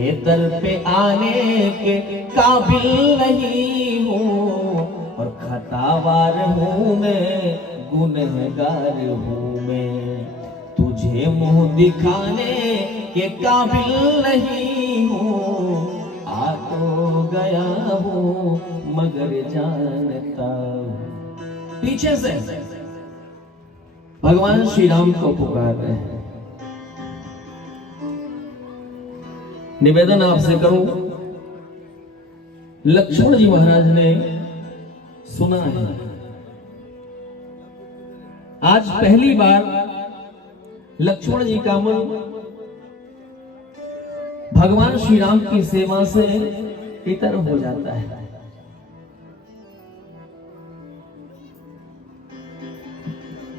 तेरे दर पे आने के काबिल नहीं हूँ, और खतावार हूँ मैं, गुनहगार हूँ मैं। तुझे मुंह दिखाने के काबिल नहीं हूँ, आ तो गया हूँ मगर जानता हूँ। पीछे से भगवान श्री राम को पुकार रहे हैं। निवेदन आपसे करूं, लक्ष्मण जी महाराज ने सुना है, आज पहली बार लक्ष्मण जी का मन भगवान श्री राम की सेवा से इतर हो जाता है।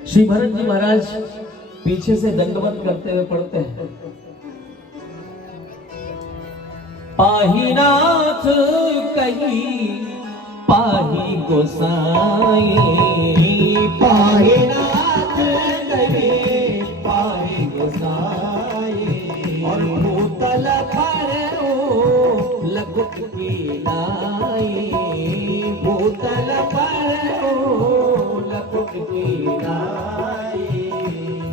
श्री भरत जी महाराज पीछे से दंडवत करते हुए पढ़ते हैं, पाहीनाथ कही पाही गोसाई, पाहीनाथ कही पाही गोसाई, और भूतल पर लकुट की लाई, भूतल पर लकुट की लाई,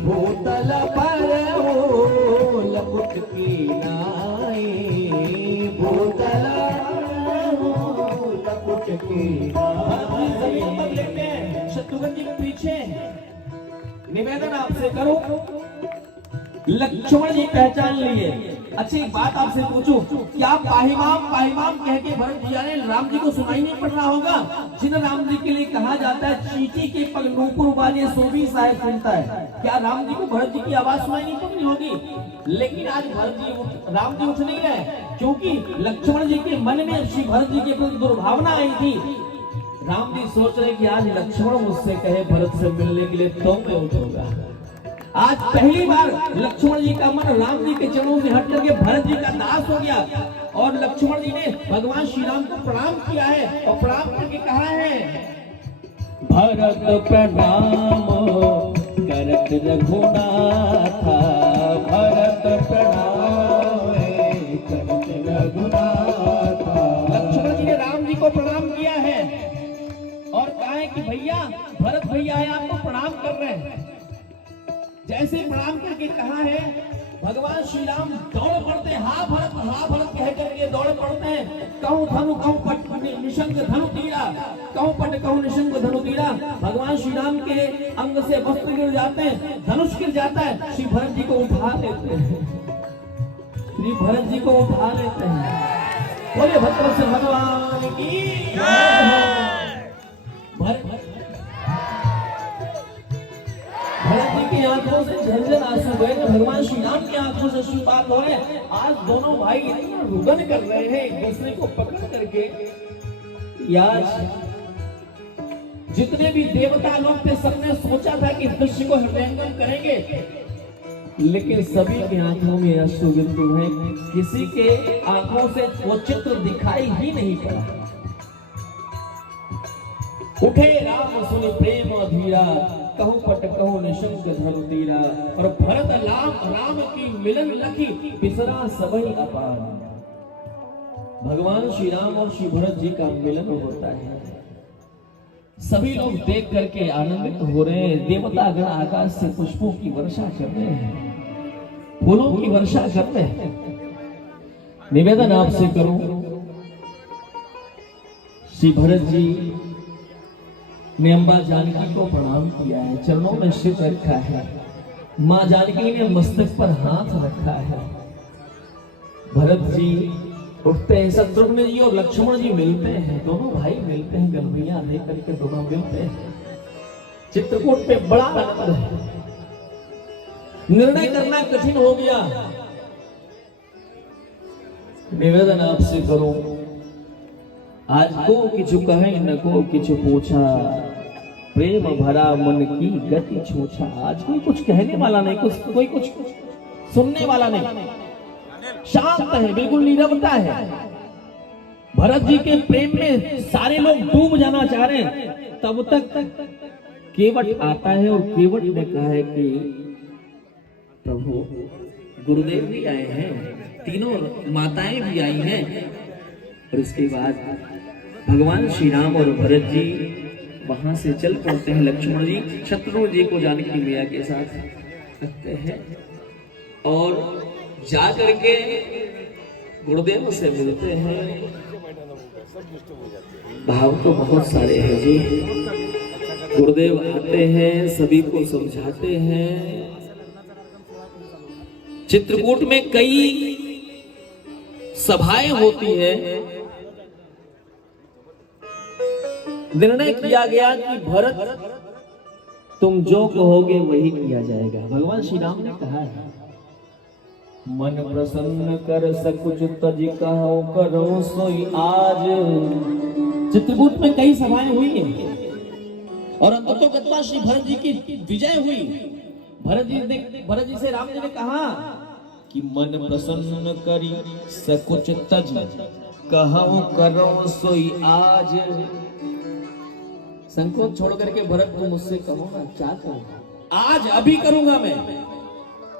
भूतल पर लकुट की लाई, भूतल लकुट की लाई। शत्रुघ्न जी के पीछे निवेदन आपसे करो, लक्ष्मण जी पहचान लिए। अच्छा एक बात आपसे पूछूं, क्या पाहिमाम पाहिमाम कह के भरत जी ने राम जी को सुनाई नहीं पड़ रहा होगा? जिन राम जी के लिए कहा जाता है चींटी के पग नूपुर बाजे सो भी साहेब सुनता है, क्या राम जी को भरत जी की आवाज सुनाई नहीं पड़ रही होगी? लेकिन आज भरत जी राम जी उठ नहीं रहे, क्योंकि लक्ष्मण जी के मन में श्री भरत जी के प्रति दुर्भावना आई थी। राम जी सोच रहे कि आज लक्ष्मण मुझसे कहे भरत से मिलने के लिए तो मैं उठूंगा। आज पहली बार लक्ष्मण जी का मन राम जी के चरणों से हट करके भरत जी का दास हो गया, और लक्ष्मण जी ने भगवान श्री राम को प्रणाम किया है, और प्रणाम करके कहा है, भरत प्रणाम करत रघुनाथा, भरत प्रणाम करत रघुनाथा। लक्ष्मण जी ने राम जी को प्रणाम किया है और कहा है कि भैया भरत भैया है, आपको प्रणाम कर रहे हैं। जैसे प्रणाम करके कहा है, भगवान श्री राम दौड़ पड़ते, हा भरत कह करके दौड़ पड़ते हैं। कहूं धनु कहूं पट निशंक धनु तीरा, कहूं पट कहूं निशंक धनु तीरा। भगवान श्री राम के अंग से वस्त्र गिर जाते हैं, धनुष गिर जाता है, श्री भरत जी को उठा लेते हैं, श्री भरत जी को उठा लेते हैं। बोले भद्र भगवान की भरत जी की आंखों से झरझर आंसू बह रहे, भगवान श्री राम की आंखों से अश्रुपात हो रहे हैं। आज दोनों भाई इतना रुदन कर रहे हैं एक दूसरे को पकड़ करके। आज जितने भी देवता लोग थे सबने सोचा था कि दृश्य को हृदयंगम करेंगे, लेकिन सभी की आंखों में अश्रु बिंदु हैं, किसी के आंखों से वो चित्र दिखाई ही नहीं पड़ा। उठे राम सुनि प्रेम धीरा, कहूं पट कहूं निशंक धनु तीरा, और भरत राम की मिलन लखी बिसरा सबई अपार। भगवान श्री राम और श्री भरत जी का मिलन होता है, सभी लोग देख करके आनंदित हो रहे हैं। देवता गण आकाश से पुष्पों की वर्षा कर रहे हैं, फूलों की वर्षा कर रहे हैं। निवेदन आपसे करूं, श्री भरत जी ने अम्बा जानकी को प्रणाम किया है, चरणों में सिर रखा है, मां जानकी ने मस्तक पर हाथ रखा है। भरत जी उठते हैं, शत्रुघ्न जी और लक्ष्मण जी मिलते हैं, दोनों भाई मिलते हैं, गलबियां दे करके दोनों मिलते हैं। चित्रकूट पे बड़ा आनंद है, निर्णय करना कठिन हो गया। निवेदन आपसे करूं, आज को किछु कहे न को किछु पूछा, प्रेम भरा मन की गति छूछा। आज कोई कुछ कहने वाला नहीं, कोई कुछ सुनने वाला नहीं, शांत है, बिल्कुल नीरवता है। भरत जी के प्रेम में सारे लोग डूब जाना चाह रहे हैं, तब तक केवट आता है और केवट ने कहा है कि प्रभु गुरुदेव जी आए हैं, तीनों माताएं भी आई हैं। और उसके बाद भगवान श्री राम और भरत जी वहां से चल पड़ते हैं। लक्ष्मण जी शत्रुघ्न जी को जानकी मैया के साथ रखते हैं और जा करके गुरुदेव से मिलते हैं। भाव तो बहुत सारे हैं जी। गुरुदेव आते हैं, सभी को समझाते हैं। चित्रकूट में कई सभाएं होती है। निर्णय किया गया कि भरत तुम जो कहोगे वही किया जाएगा। भगवान श्री राम ने कहा है, मन प्रसन्न कर सकुच तज कहो करो सोई आज। चित्रकूट में कई सभाएं हुई हैं और अंततोगत्वा श्री भरत जी की विजय हुई। भरत जी से राम जी ने कहा कि मन प्रसन्न करी सकुच तज कहो करो सोई आज। संकोच छोड़ करके भरत को मुझसे करूंगा, क्या करूंगा? आज अभी करूंगा मैं।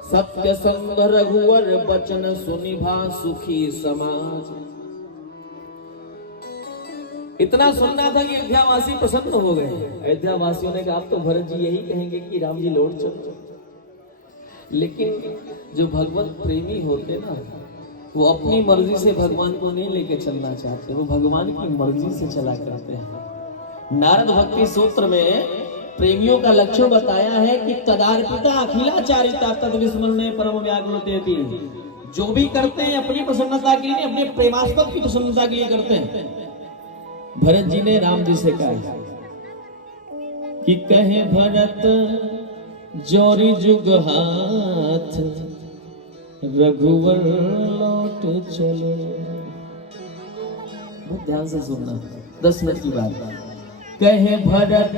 सत्य संग रघुवर बचन सुनिभा सुखी समाज। इतना सुनना था कि अयोध्यावासी प्रसन्न हो गए। अयोध्यावासियों ने कहा अब तो भरत जी यही कहेंगे कि राम जी लौट चलो। लेकिन जो भगवत प्रेमी होते ना, वो अपनी मर्जी से भगवान को नहीं लेके चलना चाहते, वो भगवान की मर्जी से चला करते हैं। नारद भक्ति सूत्र में प्रेमियों का लक्षण बताया है कि तदार्पिता अखिलाचारिता तद विस्मरणे परम व्याकुलतेति। जो भी करते हैं अपनी प्रसन्नता के लिए, अपने प्रेमास्पद की प्रसन्नता के लिए करते हैं। भरत जी ने राम जी से कहा कि कहे भरत जोरी जुग हाथ रघुवर लौट चलो। बहुत ध्यान से सुनना, 10 मिनट की बात। कहे भरत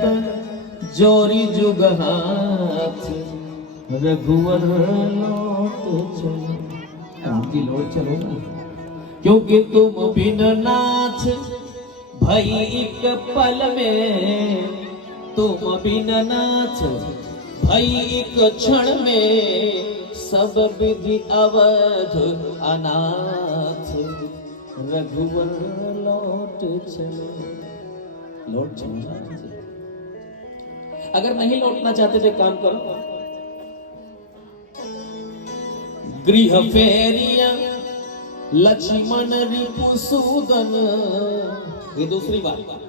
जोरी जुग हाथ रघुवर लौट चलो। राम जी लौट चलो ना, क्योंकि तुम बिन नाथ भई एक पल में, तुम बिन नाथ भई एक क्षण में, सब विधि अवध अनाथ रघुवर लौट चलो। लौट चलो। अगर नहीं लौटना चाहते तो काम करो, गृह फेरिया लक्ष्मण रिपुसूदन। ये दूसरी बात,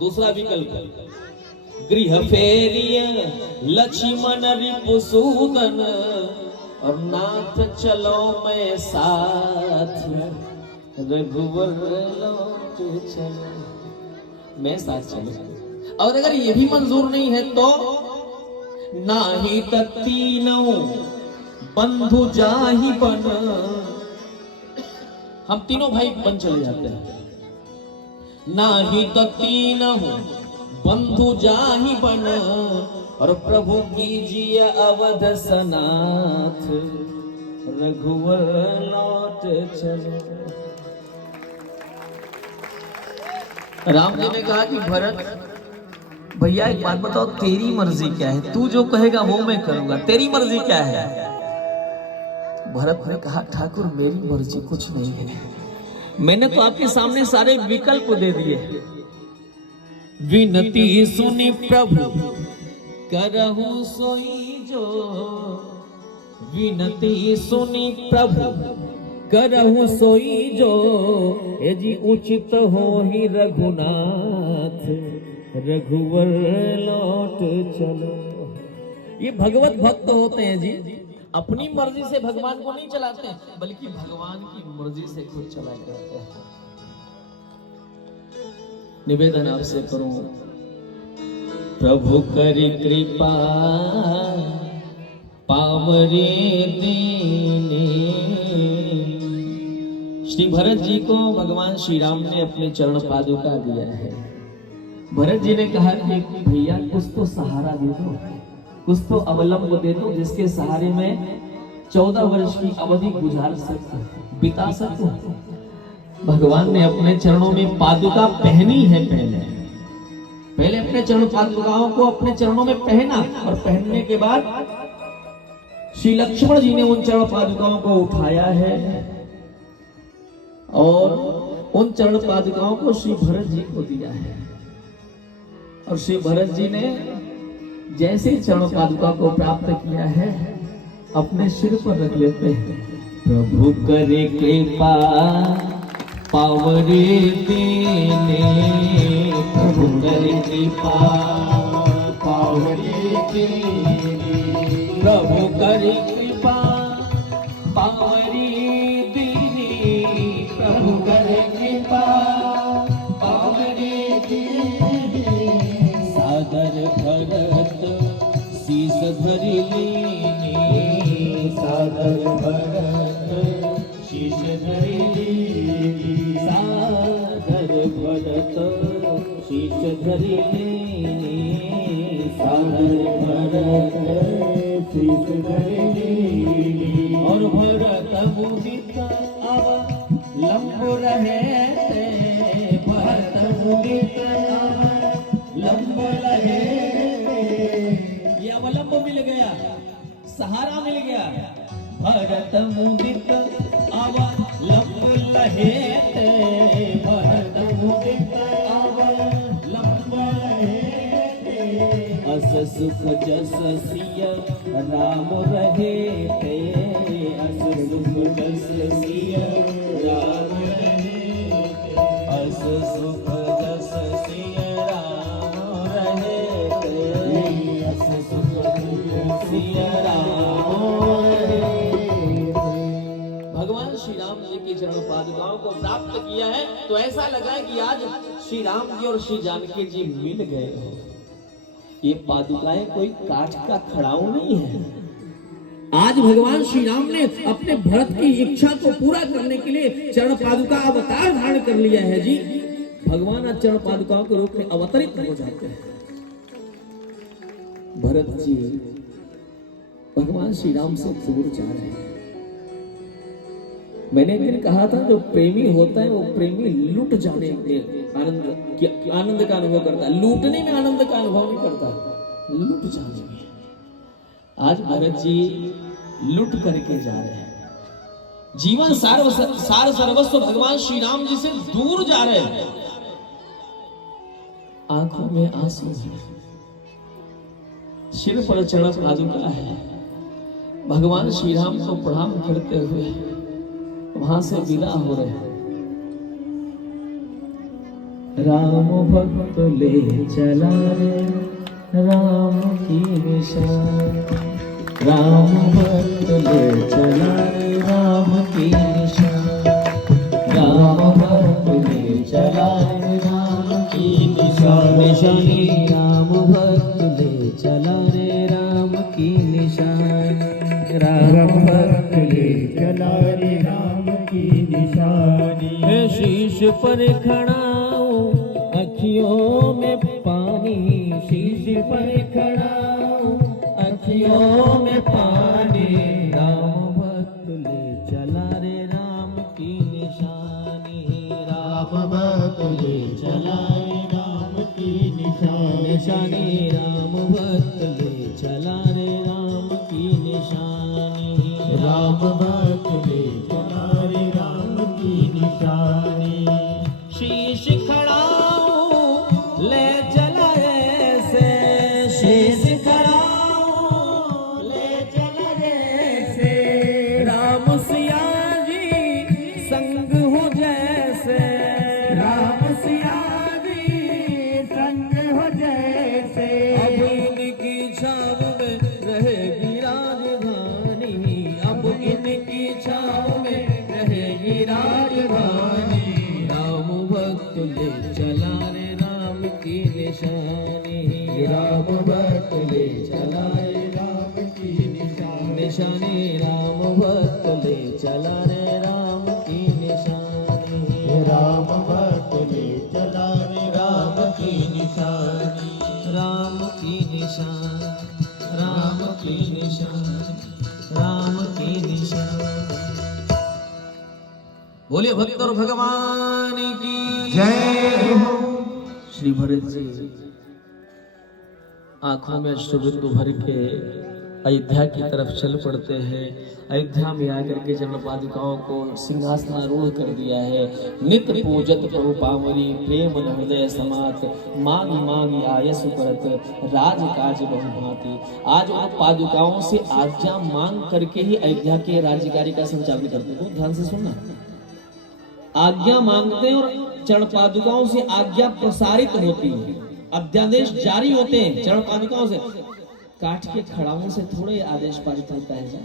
दूसरा विकल्प। गृह फेरिया लक्ष्मण रिपुसूदन और नाथ चलो मैं साथ रघुवर लौट चलो। मैं साथ चलो। और अगर ये भी मंजूर नहीं है तो नाही तीनों बंधु जाहि बन। हम तीनों भाई बन चले जाते हैं। नाही तीनों बंधु जाहि बन और प्रभु कीजिए अवध सनाथ रघुवर लौट चलो। राम जी ने कहा कि भरत भैया एक बात बताओ, तेरी मर्जी क्या है? तू जो कहेगा वो मैं करूंगा, तेरी मर्जी क्या है? भरत ने कहा ठाकुर मेरी मर्जी कुछ नहीं है, मैंने तो आपके सामने सारे विकल्प दे दिए। विनती सुनी प्रभु करहु सोई जो, विनती सुनी प्रभु करहु सोई जो, हे जी उचित हो ही रघुनाथ रघुवर लौट चलो। ये भगवत भक्त होते हैं जी, अपनी मर्जी से भगवान को नहीं चलाते बल्कि भगवान की मर्जी से खुद चला करते हैं। निवेदन आपसे करूं, प्रभु करी कृपा पावरे दीने। श्री भरत जी को भगवान श्री राम ने अपने चरण पादुका दिया है। भरत जी ने कहा कि भैया कुछ तो सहारा दे दो, कुछ तो अवलंब दे दो जिसके सहारे में 14 वर्ष की अवधि गुजार सकते, बिता सकते। भगवान ने अपने चरणों में पादुका पहनी है। पहले अपने चरण पादुकाओं को अपने चरणों में पहना और पहनने के बाद श्री लक्ष्मण जी ने उन चरण पादुकाओं को उठाया है और उन चरण पादुकाओं को श्री भरत जी को दिया है। और श्री भरत जी ने जैसे ही चरण पादुका को प्राप्त किया है अपने सिर पर रख लेते हैं। प्रभु करे कृपा पावरे देने, प्रभु करे कृपा पावरे देने, प्रभु करे कृपा पावरे देने, प्रभु करे कृपा पावरे देने। सादर भरत शीस धरि लीने, सादर भरत शीस धरि लीने, सादर भरत शीस धरि लीने, सादर भरत शीस धरि लीने। और भरत मुदित अवलंब रहे थे, भरत मुदित अवलंब रहे थे। ये अवलंब मिल गया, सहारा मिल गया। भरत मुदित अवलंब रहे थे, भरत मुदित अवलंब रहे थे। अस सुख जस सिय राम रहे थे, अस सुख जस सिय राम रहे थे, अस सुख जस सिय राम रहे थे, अस सुख जस सिय राम रहे थे। भगवान श्री राम जी की चरण पादुकाओं को प्राप्त किया है तो ऐसा लगा है कि आज श्री राम जी और श्री जानकी जी मिल गए हैं। ये पादुकाएं कोई काठ का खड़ाऊ नहीं है। आज भगवान श्री राम ने अपने भरत की इच्छा को पूरा करने के लिए चरण पादुका अवतार धारण कर लिया है जी। भगवान आज चरण पादुकाओं के रूप में अवतरित हो जाते हैं। भरत जी भगवान श्री राम से दूर जा रहे हैं। मैंने एक दिन कहा था जो प्रेमी होता है वो प्रेमी लुट जाने में आनंद का अनुभव करता है, लूटने में आनंद का अनुभव नहीं करता, लुट जाने में। आज भरत जी लुट करके जा रहे हैं। जीवन सार सर्वस्व भगवान श्री राम जी से दूर जा रहे हैं। आंखों में आंसू है, सिर पर चरण पादुका है। भगवान श्री राम को प्रणाम करते हुए वहां से विदा हो रहे हैं। राम भक्त ले चला रे राम की निशान, राम भक्त ले चला रे राम की निशान, राम भक्त ले चला रे राम की निशान, निशानी राम भक्त ले चला रे राम की निशान, राम भक्त ले चला रे राम की निशानी। शीश पर खड़ा अखियों में पानी, शीश पर खड़ा अखियों में पानी, राम भक्त ले चला रे राम की निशानी, राम भक्त ले चला रे राम की निशानी, निशानी राम भक्त ले चला रे राम की निशानी, राम भक्त ले चला रे राम की निशानी। शीश खड़ा ले चला ऐसे, शीश खड़ा ले चला ऐसे, राम सिया जी संग हो जैसे, राम सिया जी संग हो जैसे। अब इनकी छाव में रहेगी राजधानी, अब इनकी छाव में रहेगी राजधानी। राम भक्त ले चला रे राम की निशानी, राम भक्त ले चला रे राम की निशानी, निशानी राम भक्त ले चला रे राम की निशानी, राम भक्त ले चला रे राम की निशानी, राम की निशान, राम की निशान, राम की निशान। बोलिए भक्त और भगवान की जय हो। श्री भरत जी आंखों में अश्रुबिंदु भर के अयोध्या की तरफ चल पड़ते हैं। अयोध्या में आकर के चरण पादुकाओं को सिंहासनारूढ़ कर दिया है। नित्य पूजत प्रभु पावरी प्रेम हृदय समात मांग मांग आयस परत राज काज बहुभांति। आज वो पादुकाओं से आज्ञा मांग करके ही अयोध्या के राज्यकारी का संचालन करते हैं। तो ध्यान से सुनना, आज्ञा मांगते हैं और चरण पादुकाओं से आज्ञा प्रसारित होती है, अध्यादेश जारी होते हैं। चरण पादुकाओं से, काठ के खड़ाओं से थोड़े आदेश पारित होता है।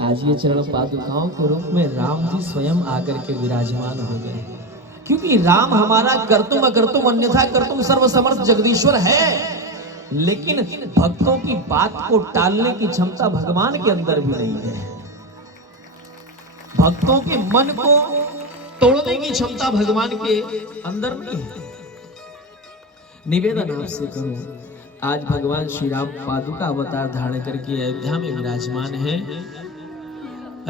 आज ये चरण पादुकाओं के रूप में राम जी स्वयं आकर के विराजमान हो गए, क्योंकि राम हमारा कर्तुम अकर्तुम अन्यथा कर्तुम सर्वसमर्थ जगदीश्वर है। लेकिन भक्तों की बात को टालने की क्षमता भगवान के अंदर भी नहीं है। भक्तों के मन को तोड़ने की क्षमता भगवान के अंदर नहीं है। निवेदन आपसे करूं, आज भगवान श्री राम पादुका अवतार धारण करके अयोध्या में विराजमान है।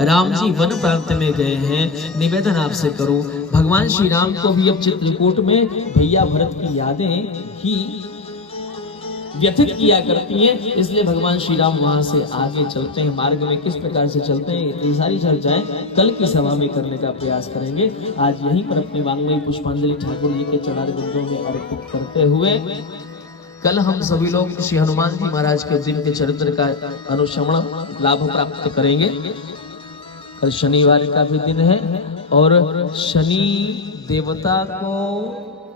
राम जी वन प्रांत में गए हैं। निवेदन आपसे करूं, भगवान श्री राम को भी अब चित्रकूट में भैया भरत की यादें ही व्यथित किया करती हैं, इसलिए भगवान श्री राम वहां से आगे चलते हैं। मार्ग में किस प्रकार से चलते हैं, ये सारी चर्चाएं कल की सभा में करने का प्रयास करेंगे। आज यहीं पर अपने वांग्मयी पुष्पांजलि ठाकुर जी के चरण बिंदों में अर्पित करते हुए कल हम सभी लोग श्री हनुमान जी महाराज के दिव्य चरित्र का अनुश्रवण लाभ प्राप्त करेंगे। कल शनिवार का भी दिन है और शनि देवता को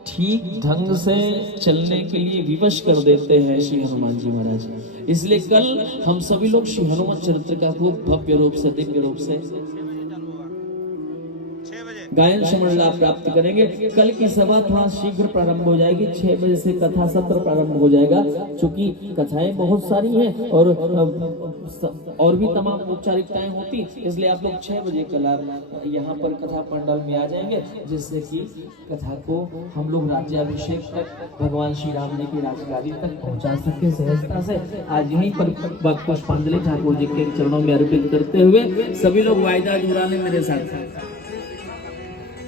ठीक ढंग से चलने के लिए विवश कर देते हैं श्री हनुमान जी महाराज। इसलिए कल हम सभी लोग श्री हनुमान चरित्र का खूब भव्य रूप से दिव्य रूप से गायन श्रवण लाभ प्राप्त करेंगे। कल की सभा थोड़ा शीघ्र प्रारंभ हो जाएगी, 6 बजे से कथा सत्र प्रारंभ हो जाएगा। चूंकि कथाएं बहुत सारी हैं और भी तमाम औपचारिकताएं होती, इसलिए आप लोग 6 बजे कल यहाँ पर कथा पंडाल में आ जाएंगे, जिससे कि कथा को हम लोग राज्याभिषेक तक भगवान श्री राम जी की राजगादी तक पहुँचा सके सहजता से। आज यहीं पर पुष्पांजलि ठाकुर जी के चरणों में अर्पित करते हुए सभी लोग वायदा जुड़ाने मेरे साथ।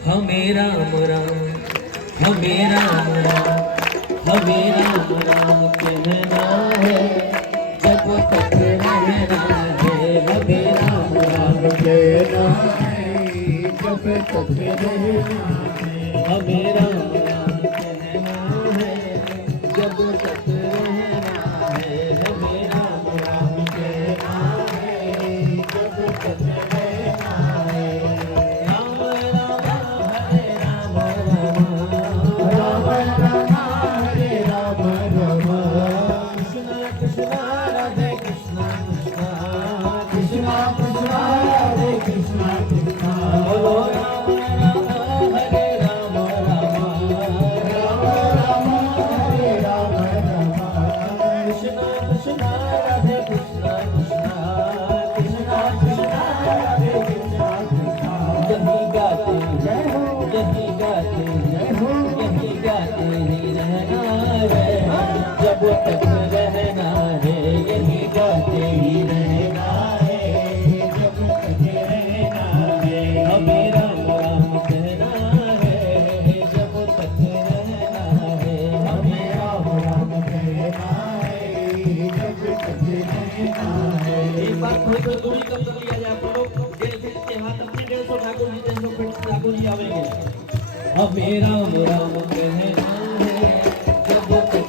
हमें राम राम हमें राम राम हमें राम राम कहना है, जब तक रहना है। हमें राम राम कहना है, जब तक रहना है। हमें राम राम कहना है, जब तक रहना है। हमें राम राम कहना है, जब तक रहना है। जब तक रहना है यही गाते ही रहना है, जब तक रहना है। हमें राम राम कहना है, जब तक रहना है। हमें राम राम कहना है, जब तक रहना है। एक बार थोड़ी तो दूरी कम कर लिया जाए, तो लोग के हाथ अपने 150 ठाकुर जी 300 ठाकुर जी आवेंगे। हमें राम राम कहना है, जब तक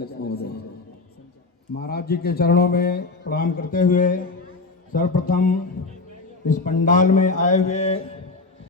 संचालक महोदय। महाराज जी के चरणों में प्रणाम करते हुए सर्वप्रथम इस पंडाल में आए हुए